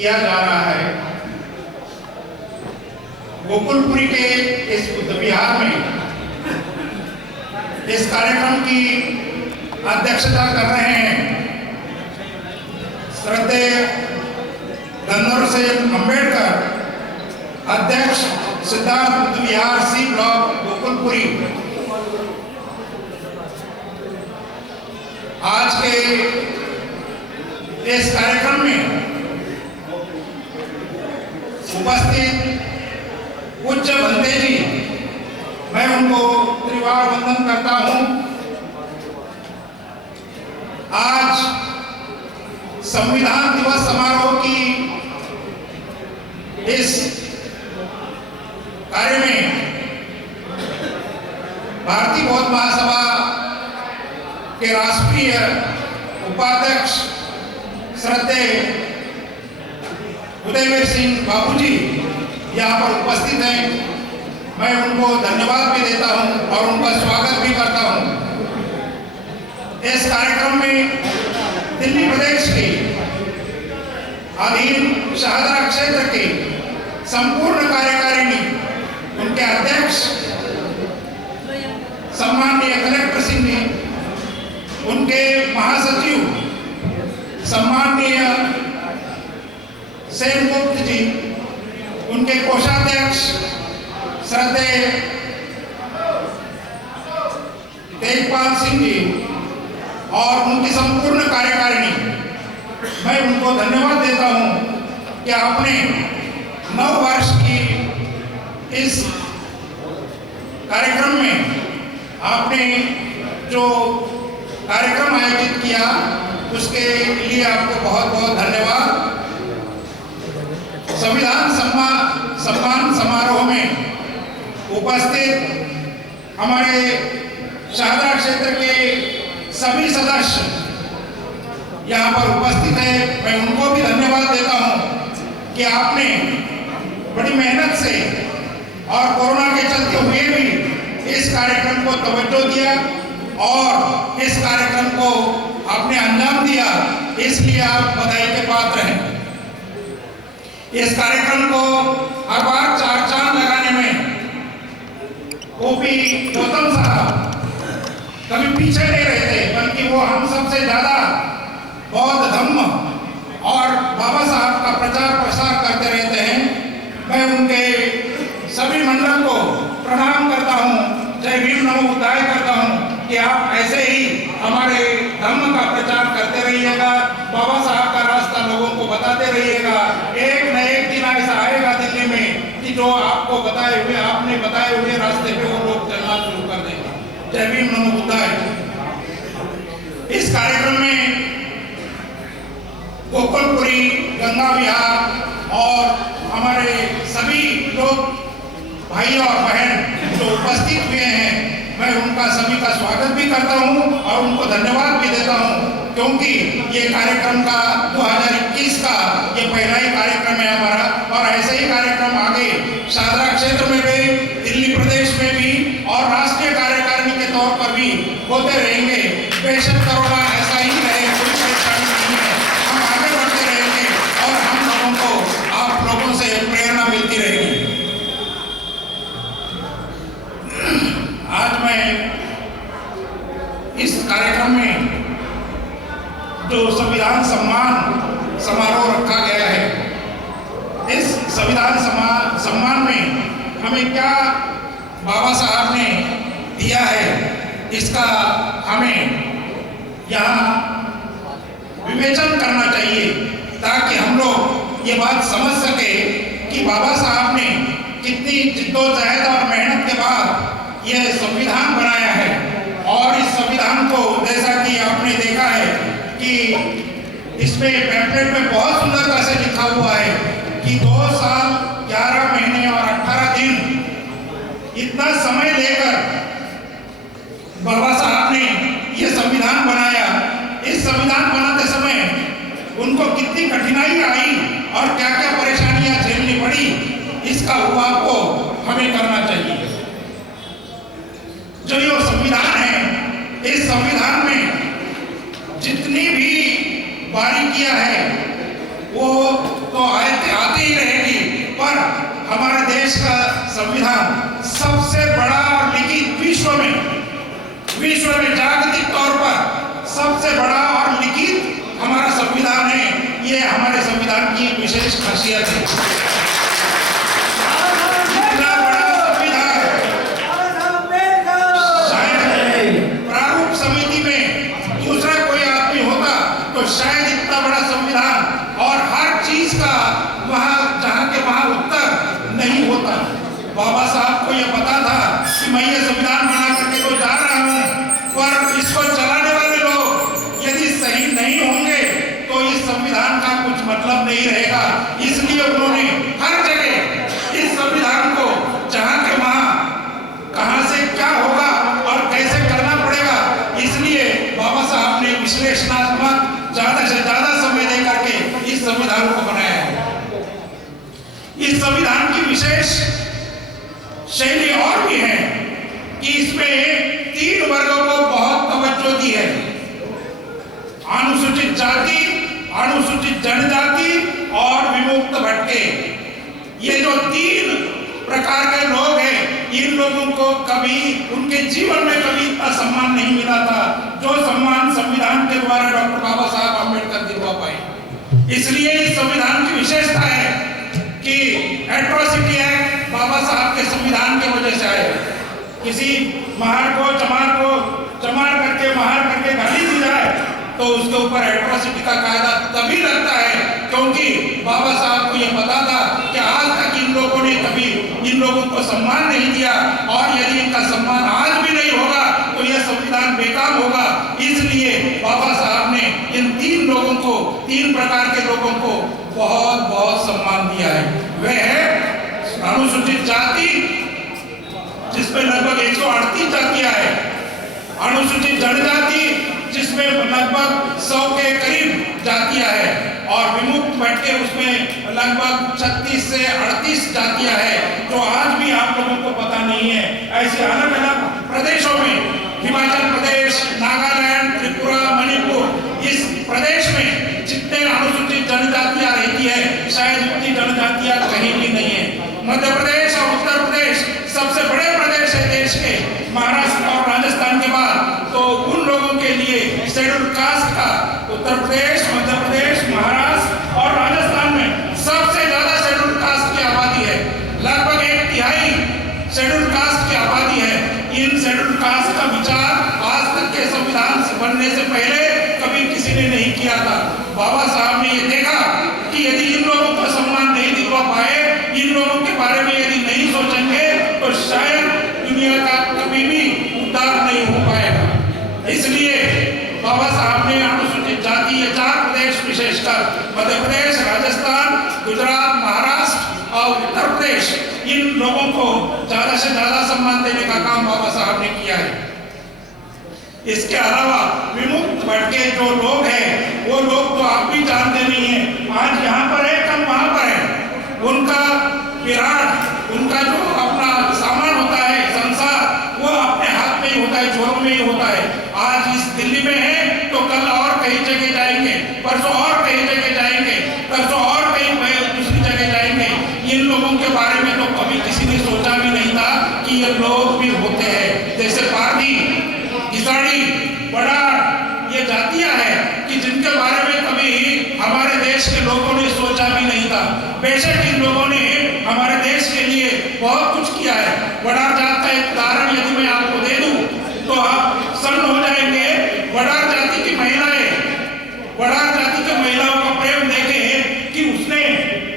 किया जा रहा है। गोकुलपुरी के इस बुद्ध विहार में इस कार्यक्रम की अध्यक्षता कर रहे हैं श्रद्धेय धनोर सेन अम्बेडकर, अध्यक्ष सिद्धार्थ बुद्ध विहार सी ब्लॉक गोकुलपुरी। आज के इस कार्यक्रम में उपस्थित पूज्य बंदे जी, मैं उनको त्रिवार वंदन करता हूं। आज संविधान दिवस समारोह की इस कार्य में भारतीय बौद्ध महासभा के राष्ट्रीय उपाध्यक्ष श्रद्धेय उदयवीर सिंह बाबूजी यहाँ पर उपस्थित हैं। मैं उनको धन्यवाद भी देता हूँ और उनका स्वागत भी करता हूँ। इस कार्यक्रम में दिल्ली प्रदेश के अधीन शाहदरा क्षेत्र के संपूर्ण कार्यकारिणी, उनके अध्यक्ष सम्माननीय कलेक्टर सिंह जी, उनके महासचिव सम्माननीय सेनगुप्त जी, उनके कोषाध्यक्ष श्रद्धेय तेजपाल सिंह जी और उनकी संपूर्ण कार्यकारिणी, मैं उनको धन्यवाद देता हूं कि आपने 9 वर्ष की इस कार्यक्रम में आपने जो कार्यक्रम आयोजित किया उसके लिए आपको बहुत बहुत धन्यवाद। संविधान सम्मान समारोह में उपस्थित हमारे शाहदरा क्षेत्र के सभी सदस्य यहाँ पर उपस्थित है, मैं उनको भी धन्यवाद देता हूँ कि आपने बड़ी मेहनत से और कोरोना के चलते हुए भी इस कार्यक्रम को तवज्जो दिया और इस कार्यक्रम को आपने अंजाम दिया, इसलिए आप बधाई के पात्र हैं। इस कार्यक्रम को हर बार 4 चांद लगाने में ओपी गौतम साहब कभी पीछे नहीं रहते, बल्कि वो हम सबसे ज्यादा बौद्ध धम्म और बाबा साहब का प्रचार प्रसार करते रहते हैं। मैं उनके सभी मंडल को प्रणाम करता हूँ, जय भीम नमो बुद्धाय करता हूँ कि आप ऐसे ही हमारे धर्म का प्रचार करते रहिएगा, बाबा साहब का रास्ता लोगों को बताते रहिएगा। एक न एक दिन ऐसा आएगा दिल्ली में कि जो आपको आपने बताए हुए रास्ते पे वो लोग चलना शुरू कर देंगे। जय भीम नमो बुद्धाय। इस कार्यक्रम में गोकुलपुरी, गंगा विहार और हमारे सभी लोग भाई और बहन जो उपस्थित हुए हैं, मैं उनका सभी का स्वागत भी करता हूं और उनको धन्यवाद भी देता हूं, क्योंकि ये कार्यक्रम का 2021 का ये पहला ही कार्यक्रम है हमारा और ऐसे ही कार्यक्रम आगे शाहदरा क्षेत्र में भी, दिल्ली प्रदेश में भी और राष्ट्रीय कार्यकारिणी के तौर पर भी होते रहेंगे। बेशक कोरोना ऐसा ही रहे, कोई परेशानी नहीं है, हम आगे बढ़ते रहेंगे और हम लोगों को आप लोगों से प्रेरणा मिलती रहेगी। आज मैं इस कार्यक्रम में जो संविधान सम्मान समारोह रखा गया है, इस संविधान सम्मान में हमें क्या बाबा साहब ने दिया है, इसका हमें यहाँ विवेचन करना चाहिए ताकि हम लोग ये बात समझ सके कि बाबा साहब ने कितनी जिद्दोजहद और मेहनत के बाद यह संविधान बनाया है। और इस संविधान को जैसा कि आपने देखा है कि इसमें पैम्फलेट में बहुत सुंदरता से लिखा हुआ है कि 2 साल 11 महीने और 18 दिन इतना समय लेकर बाबा साहब ने यह संविधान बनाया। इस संविधान बनाते समय उनको कितनी कठिनाई आई और क्या क्या परेशानियां झेलनी पड़ी, इसका उपाय को हमें करना चाहिए। जो ये संविधान है, इस संविधान में जितनी भी बारीकियां है वो तो देश का संविधान सबसे बड़ा और लिखित विश्व में जागतिक तौर पर सबसे बड़ा और लिखित हमारा संविधान है। ये हमारे संविधान की विशेष खासियत है। इतना बड़ा संविधान शायद प्रारूप समिति में दूसरा कोई आदमी होता तो शायद इतना बड़ा संविधान और हर चीज का वहां जहां के वहां उत्तर नहीं होता। बाबा साहब को यह पता था कि मैं ये संविधान बना करके तो जा रहा हूं, पर इसको चलाने वाले लोग यदि सही नहीं होंगे तो इस संविधान का कुछ मतलब नहीं रहेगा। इसलिए उन्होंने हर जगह इस संविधान को जहां के वहां कहां से क्या होगा और कैसे करना पड़ेगा, इसलिए बाबा साहब ने विश्लेषणात्मक ज्यादा से ज्यादा समय दे करके इस संविधान को बनाया है। इस संविधान की विशेष शैली और भी है कि इसमें 3 वर्गों को बहुत तवज्जो दी है। अनुसूचित जाति, अनुसूचित जनजाति और विमुक्त भटके। ये जो 3 प्रकार के लोग हैं, इन लोगों को कभी उनके जीवन में कभी इतना सम्मान नहीं मिला था जो सम्मान संविधान के द्वारा डॉक्टर बाबा साहब अम्बेडकर दिलवा पाए। इसलिए इस संविधान की विशेषता है कि एट्रोसिटी एक्ट बाबा साहब के संविधान की वजह से आए। किसी महार को चमार करके महार करके गाली दी जाए तो उसके ऊपर एट्रोसिटी का कायदा तभी लगता है क्योंकि बाबा साहब को यह पता था कि आज तक इन लोगों ने कभी इन लोगों को सम्मान नहीं दिया और यदि इनका सम्मान आज भी नहीं होगा तो यह संविधान बेकार होगा। इसलिए बाबा साहब ने इन 3 लोगों को, 3 प्रकार के लोगों को बहुत बहुत सम्मान दिया है। वह है अनुसूचित जाति जिसमें लगभग 138 जातियां हैं, अनुसूचित जनजाति जिसमें लगभग 100 के करीब जातियां हैं और विमुक्त भटके उसमें लगभग 36 से 38 जातियां हैं जो आज भी आप लोगों को पता नहीं है। ऐसे अलग अलग प्रदेशों में, हिमाचल प्रदेश, नागालैंड, त्रिपुरा, मणिपुर, इस प्रदेश में जितने अनुसूचित जनजातियां रहती है शायद उतनी जनजातियां कहीं भी नहीं है। मध्य प्रदेश और उत्तर प्रदेश सबसे बड़े प्रदेश है देश के, महाराष्ट्र और राजस्थान के बाद। तो उन लोगों के लिए शेड्यूल कास्ट का उत्तर प्रदेश, मध्य प्रदेश, महाराष्ट्र और राजस्थान में सबसे ज्यादा शेड्यूल कास्ट की आबादी है। लगभग 1/3 शेड्यूल कास्ट की आबादी है। इन शेड्यूल कास्ट का विचार आज तक के संविधान बनने से पहले कभी किसी ने नहीं किया था। बाबा साहब ने ये देखा कि यदि इन लोगों को सम्मान नहीं दिलवा पाए, इन लोगों के बारे में यदि नहीं सोचेंगे तो शायद दुनिया का कभी भी उद्धार नहीं हो पाएगा। इसलिए बाबा साहब ने अनुसूचित जाति ये 4 प्रदेश विशेषकर मध्य प्रदेश, राजस्थान, गुजरात, महाराष्ट्र और उत्तर प्रदेश, इन लोगों को ज्यादा से ज्यादा सम्मान देने का काम बाबा साहब ने किया है। इसके अलावा विमुक्त भटके जो लोग हैं वो लोग तो आप भी जानते नहीं है, आज यहाँ पर है कल वहां पर है। उनका विराट, उनका जो अपना सामान होता है, संसार, वो अपने हाथ में ही होता है, झोलों में ही होता है। आज इस दिल्ली में है तो कल और कहीं जगह जाएंगे, परसों और कहीं जगह जाएंगे, परसों और कहीं दूसरी जगह जाएंगे। इन लोगों के बारे में तो कभी किसी ने सोचा भी नहीं था कि ये लोग भी होते हैं। जैसे पारधी, किसाड़ी, बड़ार, ये जातियां हैं कि जिनके बारे में कभी हमारे देश के लोगों ने सोचा भी नहीं था। बेशक इन लोगों ने हमारे देश के लिए बहुत कुछ किया है। बड़ार जात का एक उदाहरण यदि मैं आपको दे दूं तो आप सन्न हो जाएंगे। बड़ार जाति की महिलाएं, बड़ार जाति की महिलाओं का प्रेम देखें कि उसने,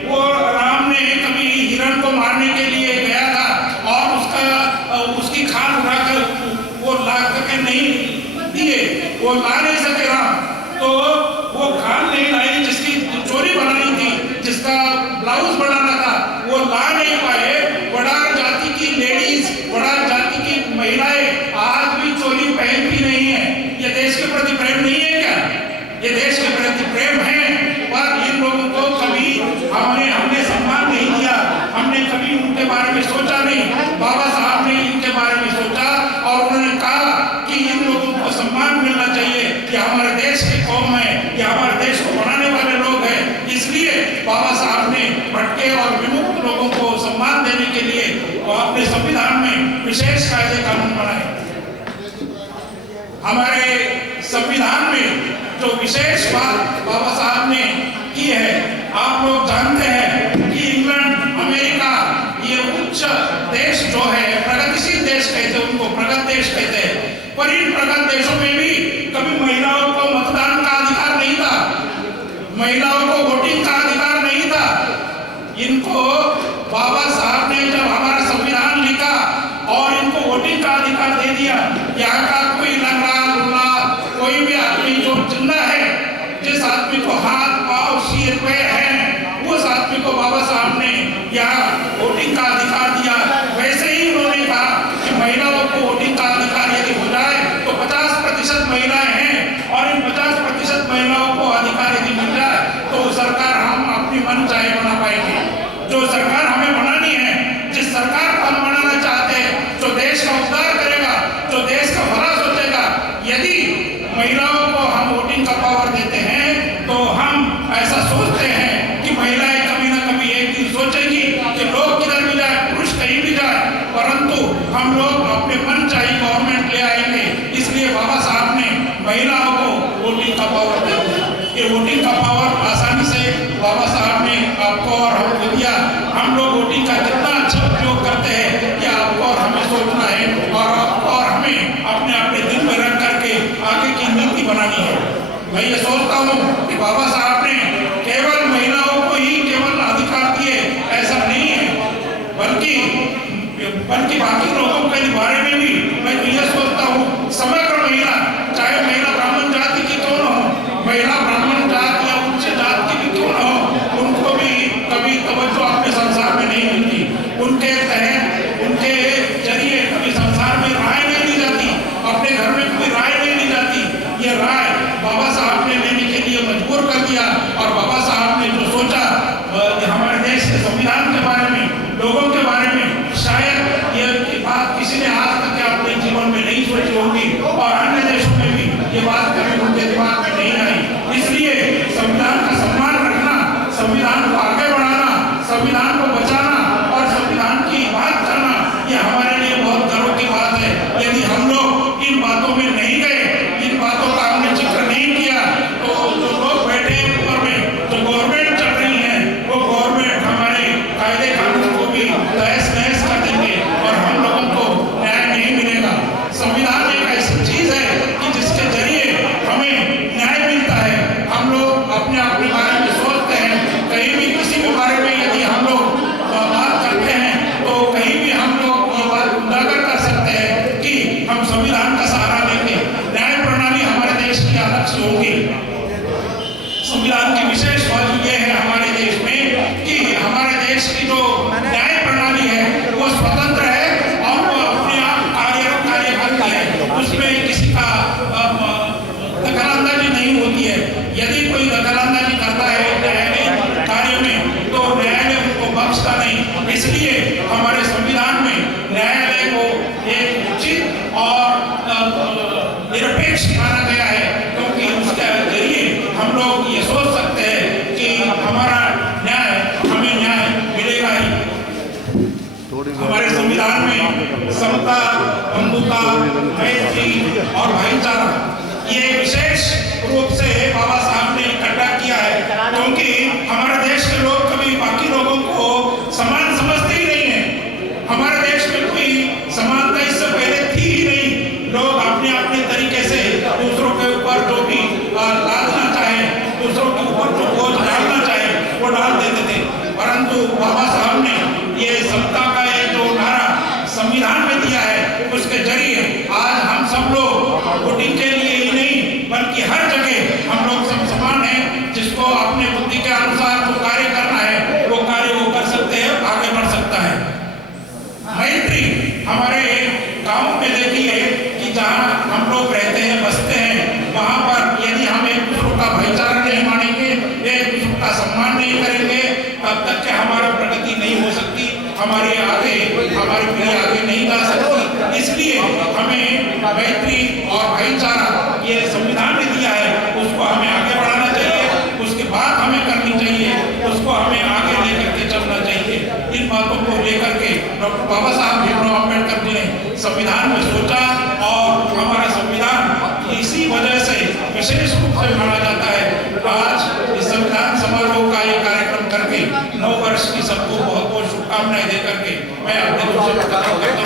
वो राम ने कभी हिरण को मारने के लिए गया था और उसकी खाल उड़ाकर वो ला करके नहीं दिए, वो ला नहीं सके राम, तो वो खाल नहीं लाई जिसकी चोरी बनानी थी, जिसका ब्लाउज बनाना था, वो ला नहीं पाए। बड़ार जाति की लेडीज, बड़ार जाति की महिलाएं आज भी चोरी पहनती नहीं है। ये देश के प्रति प्रेम नहीं है क्या? ये देश के प्रति प्रेम है, पर इन लोगों को कभी हमने सम्मान नहीं दिया, हमने कभी उनके बारे में अपने संविधान में विशेष कायदे कानून बनाए। हमारे संविधान में जो विशेष बात बाबा साहब ने की है, आप लोग जानते हैं कि इंग्लैंड, अमेरिका, ये उच्च देश जो है, प्रगतिशील देश कहते हैं उनको, प्रगत देश कहते हैं, पर इन प्रगत देशों में भी कभी महिलाओं को मतदान का अधिकार नहीं था, महिलाओं को वोटिंग का अधिकार नहीं था। इनको बाबा साहब ने जब हमारा संविधान लिखा और इनको वोटिंग का अधिकार दे दिया, यहाँ का कोई लंगड़ा लुल्ला कोई भी आदमी जो जिंदा है, जिस आदमी को हाथ पांव सिर पैर है, उस आदमी को बाबा साहब ने यहाँ वोटिंग का अधिकार दिया। वैसे ही उन्होंने कहा कि महिलाओं को वोटिंग का अधिकार यदि हो जाए तो 50% महिलाएं हैं और इन 50% महिलाओं को अधिकार यदि मिल जाए तो सरकार हम अपनी मन चाहे बना पाएंगे। जो सरकार हमें बनानी है, जिस सरकार को हम बनाना चाहते हैं, जो देश का उद्धार करेगा, जो देश का भला सोचेगा, यदि महिलाओं को हम वोटिंग का पावर देते हैं तो हम ऐसा सोचते हैं कि महिलाएं कभी ना कभी एक दिन सोचेंगी कि लोग किधर भी जाए, पुरुष कहीं भी जाए, परंतु हम लोग अपने मन चाहिए गवर्नमेंट ले आएंगे। इसलिए बाबा साहब ने महिलाओं को वोटिंग का पावर दे दिया। ये वोटिंग का पावर आसानी से बाबा साहब ने आपको और हमको दिया। हम लोग वोटिंग का कितना अच्छा उपयोग करते हैं कि आपको और हमें सोचना है और हमें अपने अपने दिल में रख करके आगे की नीति बनानी है। मैं ये सोचता हूँ कि बाबा साहब ने केवल महिलाओं को ही केवल अधिकार दिए ऐसा नहीं है, बल्कि बाकी लोगों के बारे में भी मैं तो ये सोचता हूँ समग्र महिला, चाहे महिला ब्राह्मण जाति की क्यों न हो, महिला ब्राह्मण जाति या उच्च जाति की भी क्यों न हो, उनको भी कभी तवज्जो अपने संसार में नहीं मिलती। उनके तहत, उनके जरिए कभी संसार में राय नहीं दी जाती, अपने घर में कोई राय नहीं दी जाती। ये राय बाबा साहब ने लेने के लिए मजबूर कर दिया और बाबा साहब ने जो सोचा हमारे देश के संविधान के बारे में, लोगों के बारे में, शायद ये बात किसी ने आज तक अपने जीवन में नहीं सोची होगी और अन्य देशों में भी ये बात कभी उनके दिमाग में नहीं आई। इसलिए संविधान का सम्मान रखना, संविधान को आगे बढ़ाना, संविधान को बचाना और संविधान की बात करना, ये हमारे लिए बहुत गर्व की बात है। यदि हम लोग इन बातों में नहीं गए, इन बातों का हमने जिक्र नहीं किया, तो जो लोग बैठे हैं ऊपर में, जो गवर्नमेंट चल रही है, वो गवर्नमेंट हमारे कायदे कानून को भी तहस नहस कर देंगे और हम लोगों को न्याय नहीं मिलेगा। संविधान एक ऐसी चीज है कि जिसके जरिए हमें न्याय मिलता है। हम लोग अपने अपने बारे में सोचते हैं, कहीं भी किसी भी बारे में यदि हम लोग बात करते हैं तो कहीं भी हम लोग ये बात उजागर कर सकते हैं कि हम संविधान का सहारा लेंगे। न्याय प्रणाली हमारे देश की अलग से होगी। संविधान की विशेष बात यह है हमारे देश में कि हमारे देश की जो न्याय प्रणाली है वो स्वतंत्र है और वो अपने आप कार्य करती है। उसमें किसी का दखलंदाजी नहीं होती है। यदि कोई दखलंदाजी करता है न्यायालय कार्य में तो न्यायालय उनको बख्शता नहीं। इसलिए हमारे संविधान में न्यायालय को एक उचित और निरपेक्ष माना गया है, क्योंकि उसके जरिए हम लोग ये सोच सकते हैं कि हमारा हमें न्याय मिलेगा ही। हमारे संविधान में समता, बंधुता, मैत्री और भाईचारा ये विशेष रूप से बाबा साहब ने इकट्ठा किया है, क्योंकि हमारे देश के लोग कभी बाकी लोगों को समान समझते ही नहीं है। हमारे देश में कोई समानता इससे पहले थी ही नहीं। लोग अपने अपने तरीके से दूसरों के ऊपर जो भी लादना चाहे, दूसरों के ऊपर जो बोझ डालना चाहे वो डाल देते थे। परंतु बाबा साहब ने ये समता का एक जो नारा संविधान में दिया है, उसके जरिए आज हम सब लोग वोटिंग के लिए ही नहीं बल्कि हर जगह हम लोग सब समान हैं। जिसको अपने बुद्धि के अनुसार जो कार्य करना है वो कार्य वो कर सकते हैं, आगे बढ़ सकता है। मैत्री हमारे गांव में देखिए कि जहाँ हम लोग रहते हैं, बसते हैं, वहाँ पर यदि हम एक दूसरों का भाईचारा नहीं मानेंगे, एक दूसरों का सम्मान नहीं करेंगे, तब तक के हमारा प्रगति नहीं हो सकती, हमारी पीढ़ी आगे नहीं जा सकती। इसलिए हमें मैत्री और भाईचारा ये संविधान ने दिया है, उसको हमें आगे बढ़ाना चाहिए, उसकी बात हमें करनी चाहिए, उसको हमें आगे लेकर के चलना चाहिए। इन बातों को लेकर के डॉक्टर बाबा साहब भीमराव अम्बेडकर जी ने संविधान में सोचा और हमारा संविधान इसी वजह से विशेष रूप से माना जाता है। आज इस संविधान समारोह का ये कार्यक्रम करके 9 वर्ष की सबको बहुत बहुत शुभकामनाएं दे करके मैं अपने दोस्तों को